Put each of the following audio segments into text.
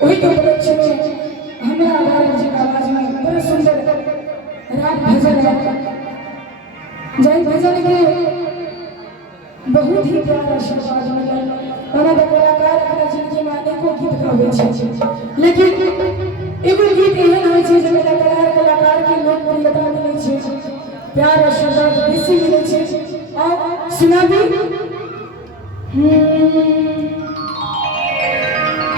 वही के उपलक्ष्य में हमरा आधार जी का आवाज में बड़ा सुंदर राग भजन है। जय भजन के बहुत ही प्यारा आशीर्वाद मिला और कलाकार अपना जिंदगी में अनेकों गीत गावे छे, लेकिन एगो गीत एहन होय छे जे कलाकार के लोकप्रियता मिले छे, प्यार आशीर्वाद बेसी मिले छे। और सुनाबी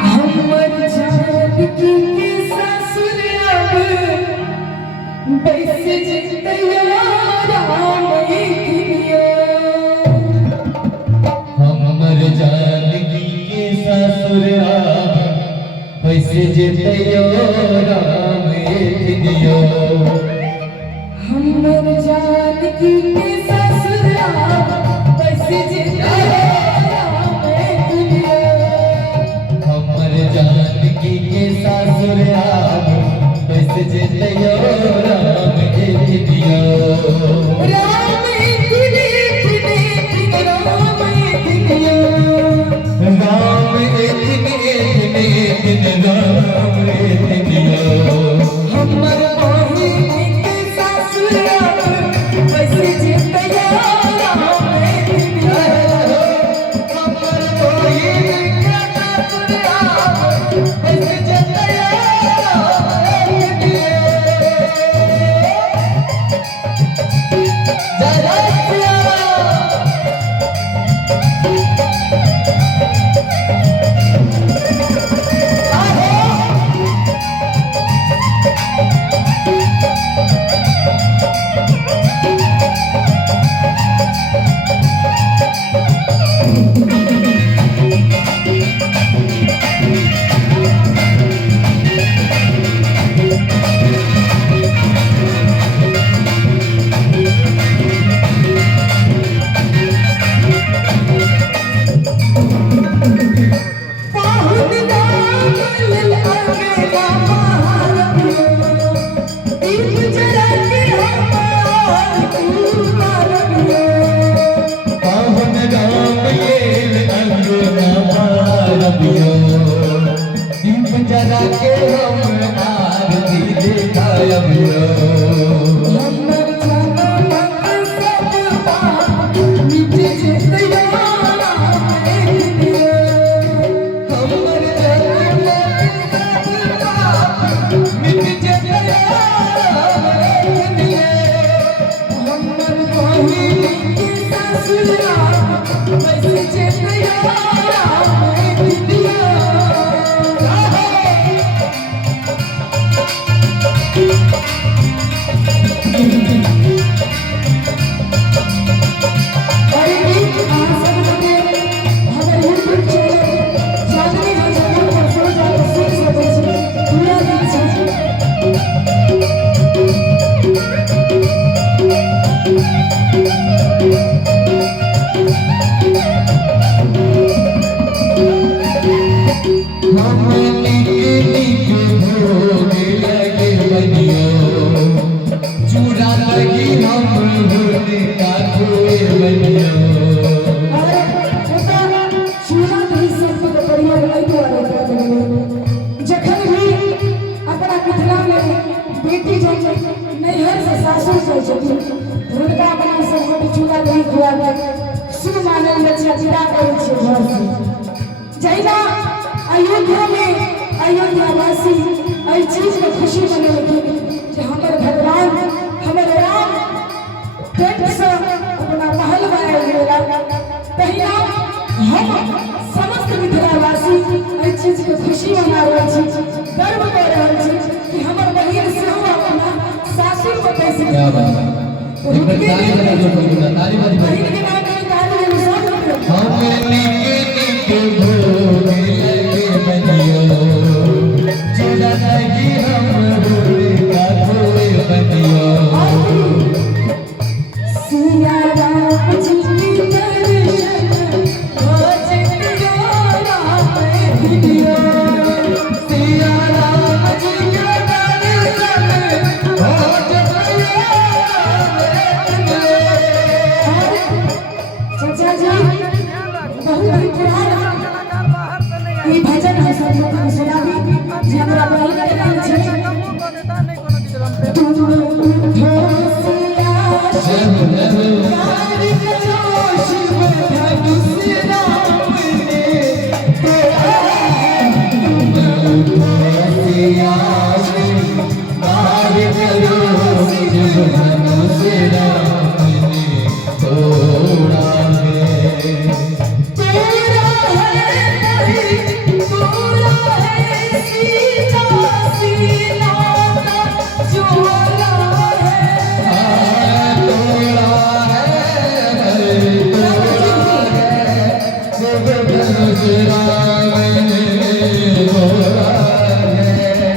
हमर जानकी के ससुर अब बैस जितैया राम दिया। हमर जानकी के ससुर अब बैस जितैया राम दिया। हमर जानकी के ससुर अब बैस जितैया जानकी के ससुर अब बैस जितैया राम दिया। राम दिया राम दिया राम दिया। हमर बहिनी के ससुर अब बैस जितैया राम दिया। हमर बहिनी के ससुर अब बैस जितैया राम दिया। दीप जला के हम आरती दिखायब। जहिना अयोध्या में अयोध्यावासी एहि चीज में खुशी मनेलखिन कि हमर भगवान हमर राम पेट से अपना महल बनाए गेला। तहिना हम समस्त मिथिलावासी एहि चीज के खुशी मना रहल छी, गर्व कर रहल छी कि हमर बहिन सेहो अपना सासुर में बैस गेल। बहुत ही पुराना भजन भजन हम सब लोग को सुनाबी जे हमरा बहिन के नाम छै तुम उठो सिया जब जब यार करो शिव धनुष राम ने तेरा सिया से बार करो जब धनुष राम ने तोड़ा है तेरा है नहीं पूरा है सीता सीना का जोड़ा है तोड़ा है जब धनुष राम ने तोड़ा है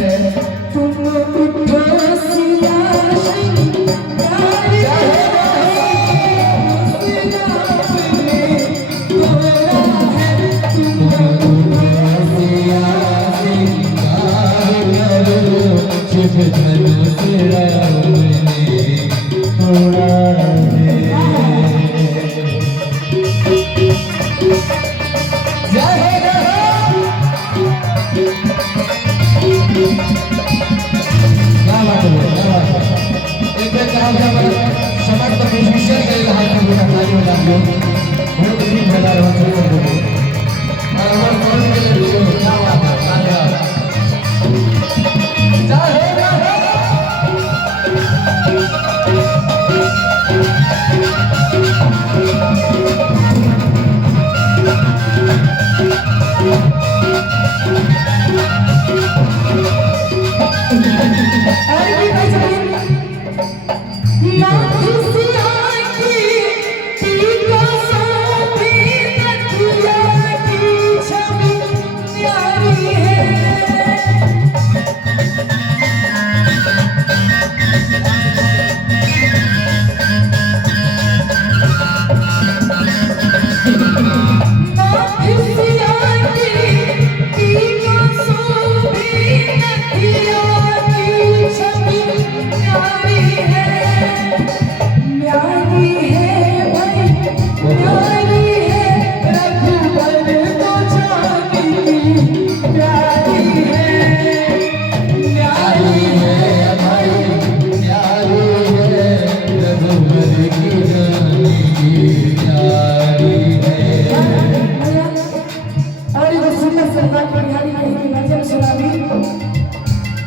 तुम उठो सिया यार शिव धनुष राम ने तोड़ा है जय हो क्या बात है एक बार कहा गया समाज पर विशेष कर रहा है कि ताली बजा दो बहुत ही मजेदार बात है और हमारे कॉलेज के लिए क्या बात है तालियां जय हो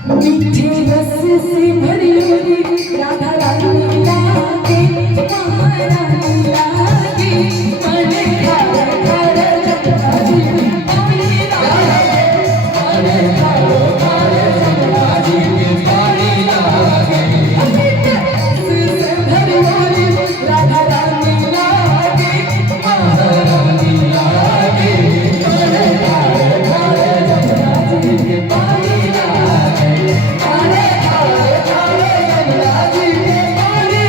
मीठे रस से भरी हुई राधा रानी लागे महारानी लागे मन खार खार जगता जी पानी लागे मन खार खार जगता जी पानी लागे मीठे रस से भरी हुई राधा रानी लागे महारानी लागे मन खार खार जगता जी पानी लागे खारे खारे खारे गंगा जी के पानी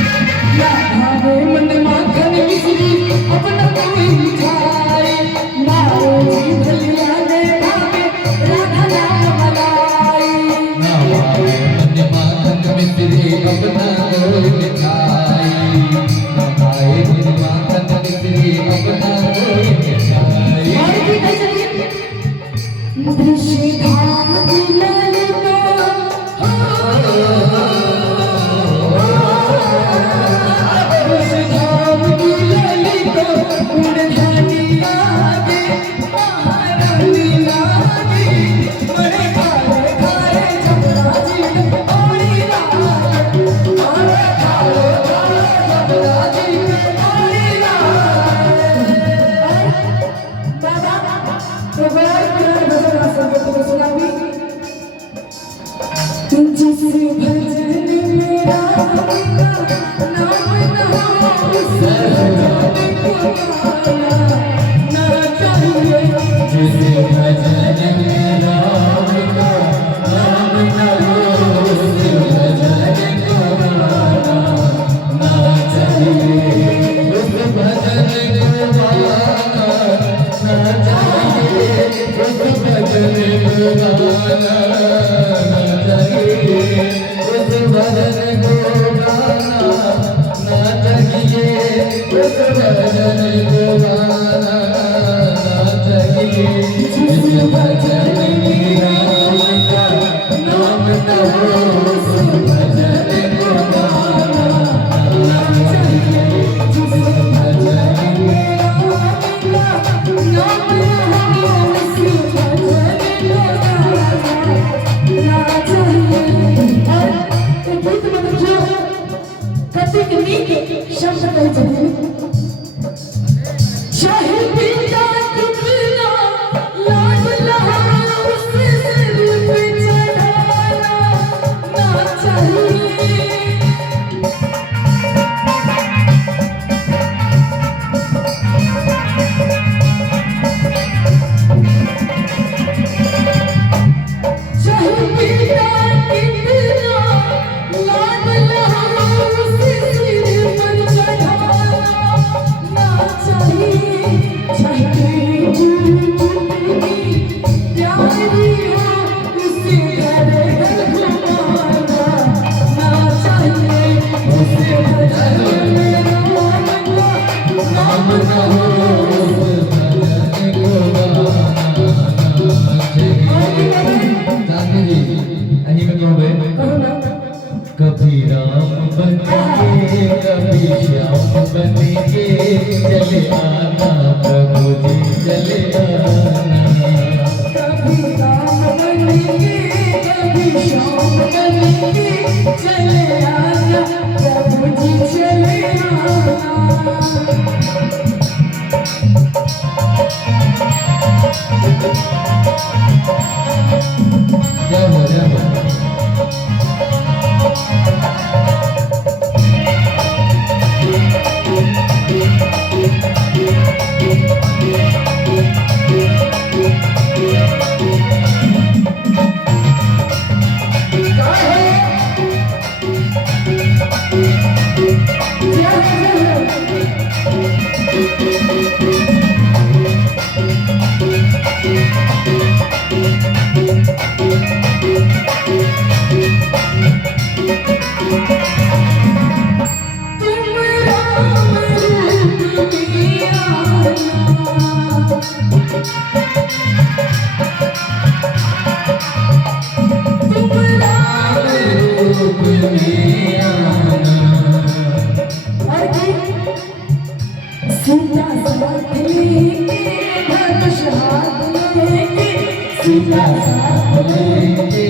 भावे मन माखन मिश्री अपना कोई मिठाई मारो जी भलिया ने भावे राधा नाम मलाई अपना कोई मिठाई हमारे माखन मिश्री अपना कोई मिठाई और भी कैसे दृश्य धाम ललना दृश्य धाम जिस भजन में राम का नाम ना हो उस भजन को गाना ना चाहिए। जिस भजन में राम का नाम न हो उस भजन को गाना ना चाहिए। उस भजन को गाना ना चाहिए। उस भजन को गाना ना चाहिए। उस भजन को गाना ना चाहिए। उस भजन को गाना ना चाहिए। जिस भजन में राम का नाम न हो उस भजन को गाना ना चाहिए। जिस भजन में शब्द कह चाहिए चाहे पिता कितना लाड लहा उससे सिर पे चढ़ाना ना चाहिए। चाहे पिता कितना लाड लहा उससे सिर पर चढ़ाना ना चाहिए। चाहे जितनी प्यारी हो उसे घर घर घुमाना ना चाहिए। उसे भजन में राम का नाम न हो उस भजन को गाना ना चाहिए। जानते जी अही में क्यों गए? कहो ना कभी राम बनेंगे कभी श्याम बनेंगे चले आना प्रभु जी चले आना। कभी राम बनेंगे कभी श्याम बनेंगे चले आना प्रभु जी चले आना। जय हो जय हो। तुम राम रूप में आना तुम राम रूप में आना। और सीता साथ लेके धनुष हाथ लेके सीता साथ लेके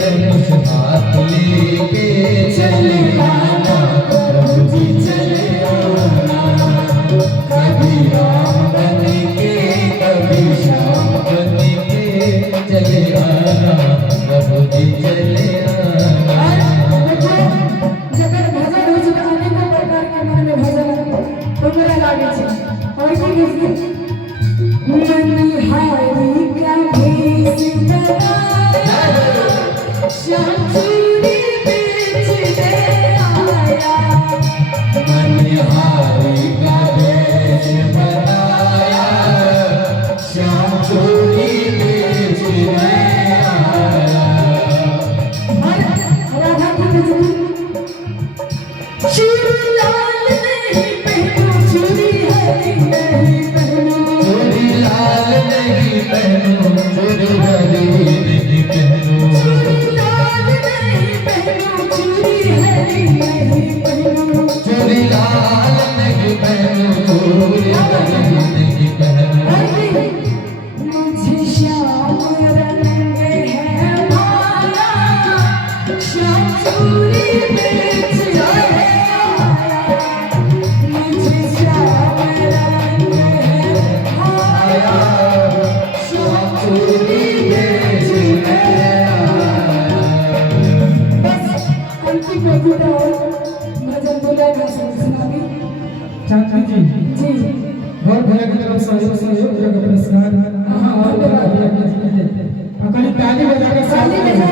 धनुष हाथ लेके चले आना प्रभु जी चले आना। कभी राम बनेंगे कभी श्याम बनेंगे चले आना प्रभु जी चले आना। जगह भजन हो चुका अनेकों प्रकार के मन में भजन तो मेरा लागे छे और की किसकी मनिहारी का भेष बनाया श्याम चूड़ी बेच दे आया। मनिहारी का भेष बनाया श्याम चूड़ी बेचने आया। राधा की भजन चूड़ी लाल नहीं पहनो चूड़ी हरी नहीं पहनो चूड़ी लाल नहीं पहनो चूड़ी हरी नहीं पहनो। चूड़ी लाल नहीं पहनो चूड़ी हरी नहीं पहनो। चूड़ी लाल नहीं पहनो चूड़ी हरी नहीं पहनो। मुझे श्याम रंग है माया श्याम चूड़ी बेच आया। मुझे श्याम रंग है माया श्याम चूड़ी बेचने आया। चांदनी जी जी और भैया की तरफ सहयोग का पुरस्कार हाँ और भैया की अकाली ताली बजा के ताली बजा